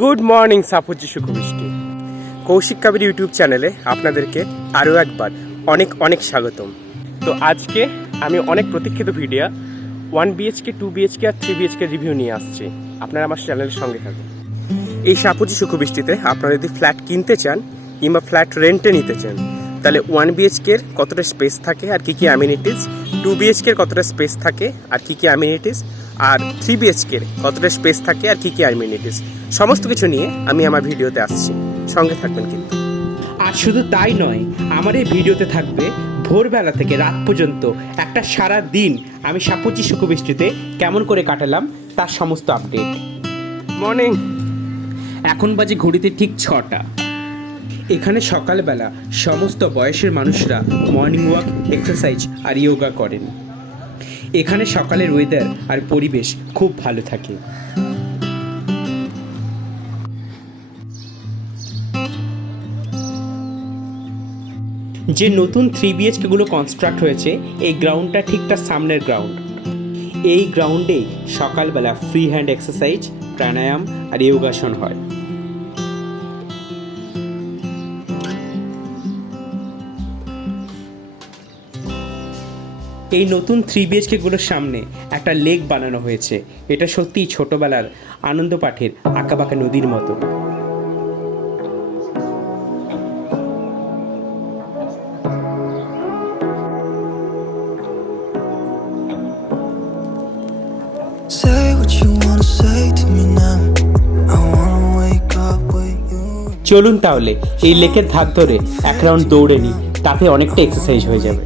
Good morning সাপুজি সুখবৃষ্টি। Koushik Kabir YouTube চ্যানেলে আপনাদেরকে আরও একবার অনেক অনেক স্বাগতম। তো আজকে আমি অনেক প্রতীক্ষিত ভিডিও 1 BHK 2 BHK আর 3 BHK রিভিউ নিয়ে আসছি। আপনারা আমার চ্যানেলের সঙ্গে থাকুন। এই সাপুজি সুখবৃষ্টিতে আপনারা যদি ফ্ল্যাট কিনতে চান কিংবা ফ্ল্যাট রেন্টে নিতে চান, তাহলে 1 BHK-এর কতটা স্পেস থাকে আর কী কী অ্যামিনিটিস, 2 BHK-এর কতটা স্পেস থাকে আর কী কী অ্যামিনিটিস, আর 3 BHK-এর কতটা স্পেস থাকে আর কী কী অ্যামিনিটিস, সমস্ত কিছু নিয়ে আমি আমার ভিডিওতে আসছি। সঙ্গে থাকবেন কিন্তু। আর শুধু তাই নয়, আমার এই ভিডিওতে থাকবে ভোরবেলা থেকে রাত পর্যন্ত একটা সারা দিন আমি সাপুজি সুখবৃষ্টিতে কেমন করে কাটালাম তার সমস্ত আপডেট। মর্নিং। এখন বাজে ঘড়িতে ঠিক 6টা। এখানে সকালবেলা সমস্ত বয়সের মানুষরা মর্নিং ওয়াক, এক্সারসাইজ আর ইয়োগা করেন। এখানে সকালের ওয়েদার আর পরিবেশ খুব ভালো থাকে। যে নতুন 3 BHK-গুলো কনস্ট্রাক্ট হয়েছে, এই গ্রাউন্ডটা ঠিক তার সামনের গ্রাউন্ড। এই গ্রাউন্ডে সকালবেলা ফ্রি হ্যান্ড এক্সারসাইজ, প্রাণায়াম আর যোগাসন হয়। এই নতুন 3 BHK-গুলোর সামনে একটা লেক বানানো হয়েছে। এটা সত্যিই ছোটবেলার আনন্দ পাঠের আঁকাবাঁকা নদীর মতো। চলুন তাহলে এই লেকের ধার ধরে এক রাউন্ড দৌড়ে নিই, তাতে অনেকটা এক্সারসাইজ হয়ে যাবে।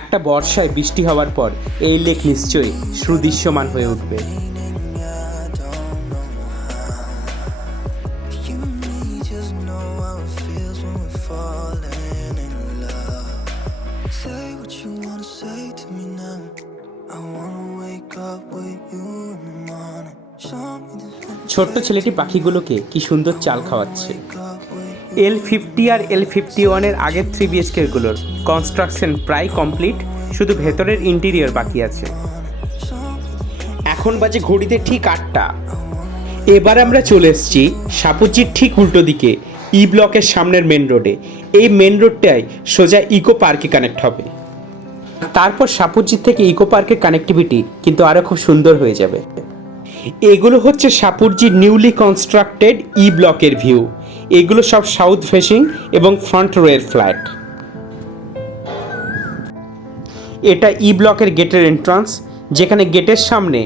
একটা বর্ষায় বৃষ্টি হওয়ার পর এই লেক নিশ্চয়ই সুদৃশ্যমান হয়ে উঠবে। ছোট্ট ছেলেটি পাখিগুলোকে কি সুন্দর চাল খাওয়াচ্ছে। L50 আর L51-এর আগের 3 BHK-গুলোর কনস্ট্রাকশন প্রায় কমপ্লিট, শুধু ভেতরের ইন্টেরিয়র বাকি আছে। এখন বাজে ঘড়িতে ঠিক 8টা। এবার আমরা চলে এসেছি সাপুজির ঠিক উল্টো দিকে ই ব্লকের সামনের মেন রোডে। এই মেন রোডটাই সোজা ইকো পার্কে কানেক্ট হবে। তারপর সাপুজি থেকে ইকো পার্কের কানেক্টিভিটি কিন্তু আরও খুব সুন্দর হয়ে যাবে। এগুলো হচ্ছে সাপুরজির নিউলি কনস্ট্রাক্টেড ই ব্লকের ভিউ। এগুলো সব সাউথ ফেসিং এবং ফ্রন্ট রোয়ের ফ্ল্যাট। এটা ই ব্লকের গেটের এন্ট্রান্স, যেখানে গেটের সামনে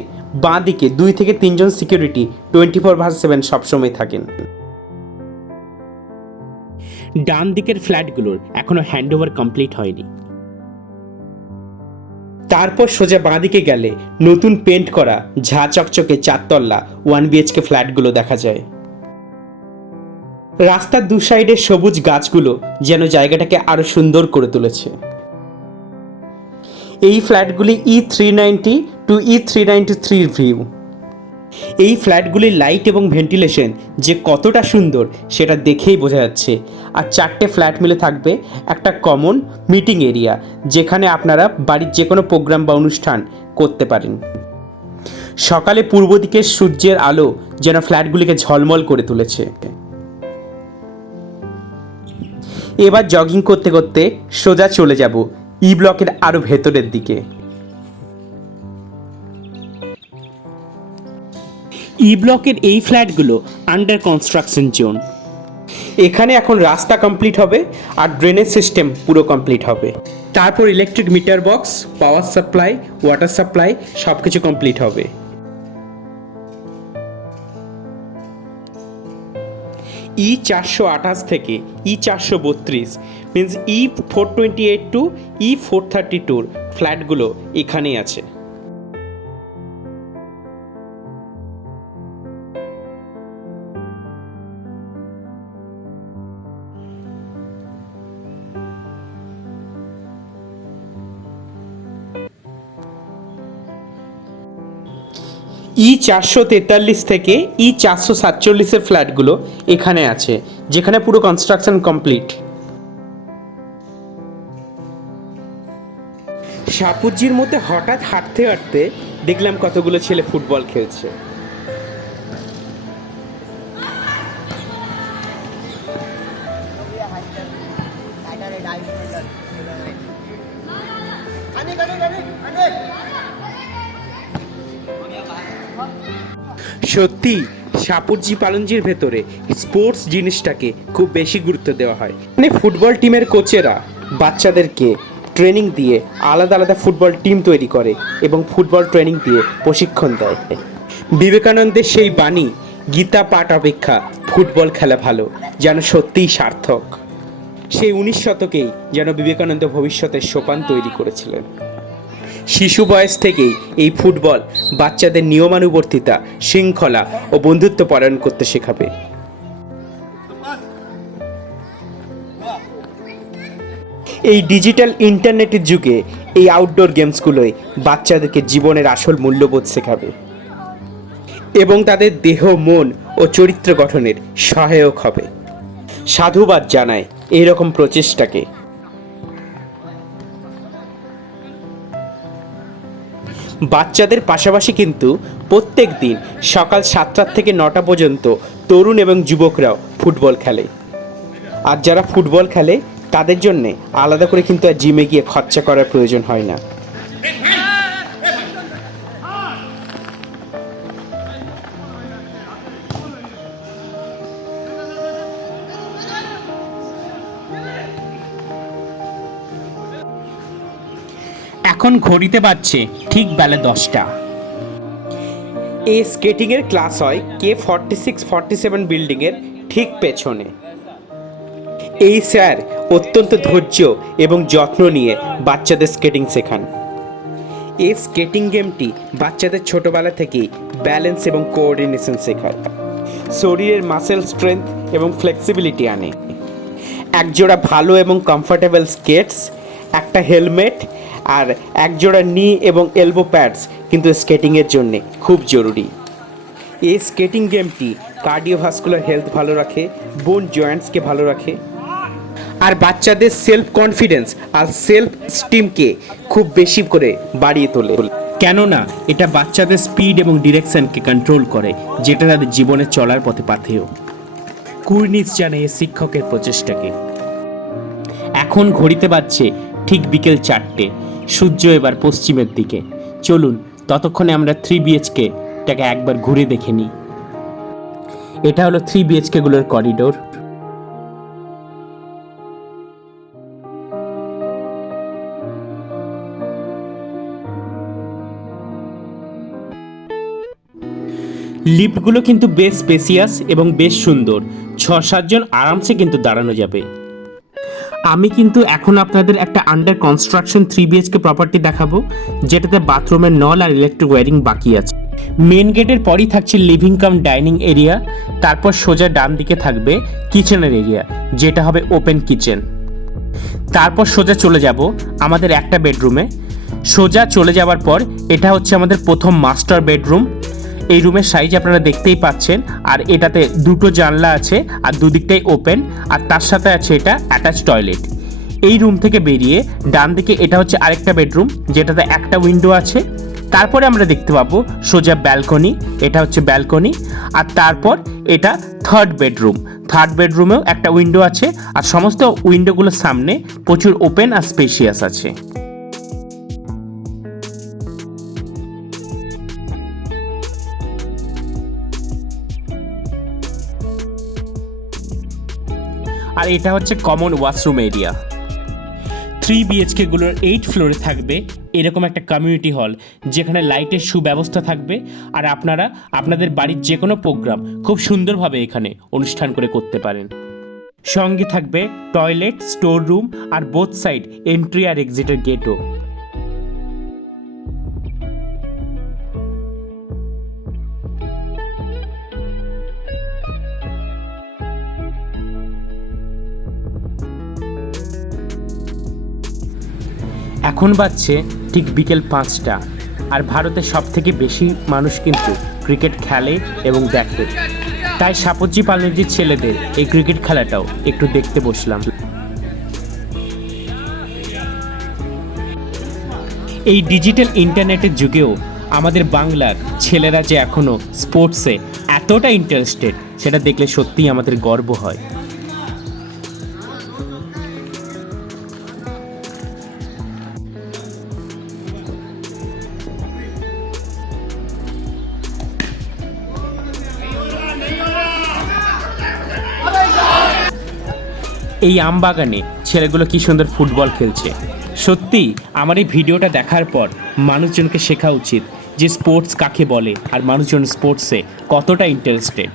বাঁ দিকে 2 থেকে 3 জন সিকিউরিটি 24/7 সবসময় থাকেন। ডান দিকের ফ্ল্যাটগুলোর এখনো হ্যান্ডওভার কমপ্লিট হয়নি। তারপর সোজা বাঁ দিকে গেলে নতুন পেন্ট করা ঝা চকচকে 4তলা 1 BHK ফ্ল্যাটগুলো দেখা যায়। রাস্তার দু সাইডে সবুজ গাছগুলো যেন জায়গাটাকে আরো সুন্দর করে তুলেছে। এই ফ্ল্যাটগুলি E390 টু E393 ভিউ। এই ফ্ল্যাটগুলির লাইট এবং ভেন্টিলেশন যে কতটা সুন্দর সেটা দেখেই বোঝা যাচ্ছে। আর 4টে ফ্ল্যাট মিলে থাকবে একটা কমন মিটিং এরিয়া, যেখানে আপনারা বাড়ির যে কোনো প্রোগ্রাম বা অনুষ্ঠান করতে পারেন। সকালে পূর্ব দিকের সূর্যের আলো যেন ফ্ল্যাটগুলিকে ঝলমল করে তুলেছে। এবার জগিং করতে করতে সোজা চলে যাব ই ব্লকের আরো ভেতরের দিকে। ই ব্লকের এই ফ্ল্যাটগুলো আন্ডার কনস্ট্রাকশন জোন। এখানে এখন রাস্তা কমপ্লিট হবে আর ড্রেনেজ সিস্টেম পুরো কমপ্লিট হবে। তারপর electric meter box, power supply, water supply সব কিছু কমপ্লিট হবে। E428 থেকে E432 means E428 two E432 ফ্ল্যাটগুলো এখানেই আছে। E443 থেকে E447-এর ফ্ল্যাটগুলো এখানে আছে, যেখানে পুরো কনস্ট্রাকশন কমপ্লিট। সাপুজির মধ্যে হঠাৎ হাঁটতে হাঁটতে দেখলাম কতগুলো ছেলে ফুটবল খেলছে। সত্যি সাপুরজি পালনজির ভেতরে স্পোর্টস জিনিসটাকে খুব বেশি গুরুত্ব দেওয়া হয়। মানে ফুটবল টিমের কোচেরা বাচ্চাদেরকে ট্রেনিং দিয়ে আলাদা আলাদা ফুটবল টিম তৈরি করে এবং ফুটবল ট্রেনিং দিয়ে প্রশিক্ষণ দেয়। বিবেকানন্দের সেই বাণী, গীতা পাঠ অপেক্ষা ফুটবল খেলা ভালো, যেন সত্যিই সার্থক। সেই 19 শতকেই যেন বিবেকানন্দ ভবিষ্যতের সোপান তৈরি করেছিলেন। শিশু বয়স থেকেই এই ফুটবল বাচ্চাদের নিয়মানুবর্তিতা, শৃঙ্খলা ও বন্ধুত্ব পরায়ণ করতে শেখাবে। এই ডিজিটাল ইন্টারনেটের যুগে এই আউটডোর গেমসগুলোই বাচ্চাদেরকে জীবনের আসল মূল্যবোধ শেখাবে এবং তাদের দেহ, মন ও চরিত্র গঠনের সহায়ক হবে। সাধুবাদ জানায় এইরকম প্রচেষ্টাকে। বাচ্চাদের পাশাপাশি কিন্তু প্রত্যেক দিন সকাল 7টা থেকে 9টা পর্যন্ত তরুণ এবং যুবকরাও ফুটবল খেলে। আর যারা ফুটবল খেলে তাদের জন্যে আলাদা করে কিন্তু আর জিমে গিয়ে খরচা করার প্রয়োজন হয় না। এখন ঘড়িতে বাজছে ঠিক বেলা 10টা। এই স্কেটিংয়ের ক্লাস হয় K46-47 বিল্ডিংয়ের ঠিক পেছনে। এই স্যার অত্যন্ত ধৈর্য এবং যত্ন নিয়ে বাচ্চাদের স্কেটিং শেখান। এই স্কেটিং গেমটি বাচ্চাদের ছোটবেলা থেকেই ব্যালেন্স এবং কোঅর্ডিনেশন শেখায়, শরীরের মাসেল স্ট্রেংথ এবং ফ্লেক্সিবিলিটি আনে। একজোড়া ভালো এবং কমফোর্টেবল স্কেটস, একটা হেলমেট আর একজোড়া নি এবং এলবো প্যাডস কিন্তু স্কেটিংয়ের জন্যে খুব জরুরি। এই স্কেটিং গেমটি কার্ডিওভাস্কুলার হেলথ ভালো রাখে, বোন জয়েন্টসকে ভালো রাখে আর বাচ্চাদের সেলফ কনফিডেন্স আর সেলফ স্টিমকে খুব বেশি করে বাড়িয়ে তোলে। কেননা এটা বাচ্চাদের স্পিড এবং ডিরেকশনকে কন্ট্রোল করে, যেটা তাদের জীবনে চলার পথে পাথেয়। কুর্নিশ জানায় শিক্ষকের প্রচেষ্টাকে। এখন ঘড়িতে বাজছে ঠিক বিকেল 4টে। সূর্য এবার পশ্চিমের দিকে। চলুন ততক্ষণে আমরা 3 BHKটাকে একবার ঘুরে দেখে নিই। এটা হলো 3 BHKগুলোর করিডোর। লিফটগুলো কিন্তু বেশ স্পেসিয়াস এবং বেশ সুন্দর। 6-7 জন আরামসে কিন্তু দাঁড়ানো যাবে। আমি কিন্তু এখন আপনাদের একটা আন্ডার কনস্ট্রাকশন 3 BHK প্রপার্টি দেখাবো, যেটাতে বাথরুমের নল আর ইলেকট্রিক ওয়্যারিং বাকি আছে। মেন গেটের পরই থাকছে লিভিং কাম ডাইনিং এরিয়া, তারপর সোজা ডান দিকে থাকবে কিচেনের এরিয়া, যেটা হবে ওপেন কিচেন। তারপর সোজা চলে যাব আমাদের একটা বেডরুমে। সোজা চলে যাওয়ার পর এটা হচ্ছে আমাদের প্রথম মাস্টার বেডরুম। এই রুমের সাইজ আপনারা দেখতেই পাচ্ছেন, আর এটাতে 2টো জানলা আছে আর দুদিকটাই ওপেন, আর তার সাথে আছে এটা অ্যাটাচ টয়লেট। এই রুম থেকে বেরিয়ে ডান দিকে এটা হচ্ছে আরেকটা বেডরুম, যেটাতে একটা উইন্ডো আছে। তারপরে আমরা দেখতে পাবো সোজা ব্যালকনি, এটা হচ্ছে ব্যালকনি। আর তারপর এটা থার্ড বেডরুম। থার্ড বেডরুমেও একটা উইন্ডো আছে, আর সমস্ত উইন্ডোগুলোর সামনে প্রচুর ওপেন আর স্পেশিয়াস আছে। আর এটা হচ্ছে কমন ওয়াশরুম এরিয়া। 3 BHKগুলোর 8 ফ্লোরে থাকবে এরকম একটা কমিউনিটি হল, যেখানে লাইটের সুব্যবস্থা থাকবে, আর আপনারা আপনাদের বাড়ির যে কোনো প্রোগ্রাম খুব সুন্দরভাবে এখানে অনুষ্ঠান করে করতে পারেন। সঙ্গে থাকবে টয়লেট, স্টোর রুম আর বোথ সাইড এন্ট্রি আর এক্সিটের গেটও। এখন বাজছে ঠিক বিকেল 5টা। আর ভারতের সবথেকে বেশি মানুষ কিন্তু ক্রিকেট খেলে এবং দেখে। তাই সাপোজি পালনজির ছেলেদের এই ক্রিকেট খেলাটাও একটু দেখতে বসলাম। এই ডিজিটাল ইন্টারনেটের যুগেও আমাদের বাংলার ছেলেরা যে এখনও স্পোর্টসে এতটা ইন্টারেস্টেড, সেটা দেখলে সত্যিই আমাদের গর্ব হয়। এই আমবাগানে ছেলেগুলো কি সুন্দর ফুটবল খেলছে। সত্যি আমার এই ভিডিওটা দেখার পর মানুষজনকে শেখা উচিত যে স্পোর্টস কাকে বলে আর মানুষজন স্পোর্টসে কতটা ইন্টারেস্টেড।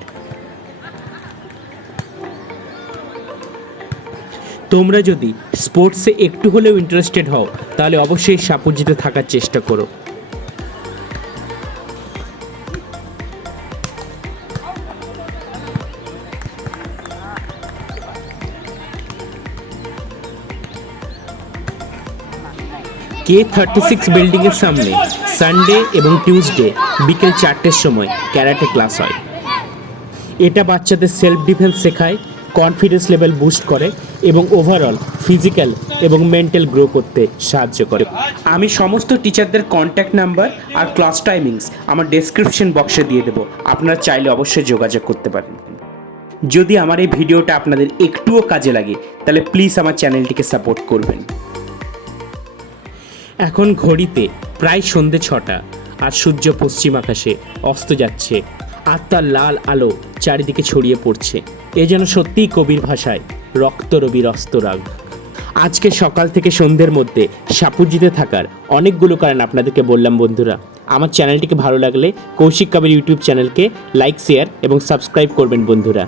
তোমরা যদি স্পোর্টসে একটু হলেও ইন্টারেস্টেড হও তাহলে অবশ্যই সাপোজিতে থাকার চেষ্টা করো। K36 বিল্ডিংয়ের সামনে সানডে এবং টিউসডে বিকেল 4টের সময় ক্যারাটে ক্লাস হয়। এটা বাচ্চাদের সেলফ ডিফেন্স শেখায়, কনফিডেন্স লেভেল বুস্ট করে এবং ওভারঅল ফিজিক্যাল এবং মেন্টাল গ্রো করতে সাহায্য করে। আমি সমস্ত টিচারদের কন্ট্যাক্ট নাম্বার আর ক্লাস টাইমিংস আমার ডেসক্রিপশন বক্সে দিয়ে দেবো, আপনারা চাইলে অবশ্যই যোগাযোগ করতে পারেন। যদি আমার এই ভিডিওটা আপনাদের একটুও কাজে লাগে তাহলে প্লিজ আমার চ্যানেলটিকে সাপোর্ট করবেন। এখন ঘড়িতে প্রায় সন্ধে 6টা আর সূর্য পশ্চিম আকাশে অস্ত যাচ্ছে আর তার লাল আলো চারিদিকে ছড়িয়ে পড়ছে। এ যেন সত্যিই কবির ভাষায় রক্তরবির অস্তরাগ। আজকে সকাল থেকে সন্ধ্যের মধ্যে সাপুজিতে থাকার অনেকগুলো কারণ আপনাদেরকে বললাম বন্ধুরা। আমার চ্যানেলটিকে ভালো লাগলে কৌশিক কাবির ইউটিউব চ্যানেলকে লাইক, শেয়ার এবং সাবস্ক্রাইব করবেন বন্ধুরা।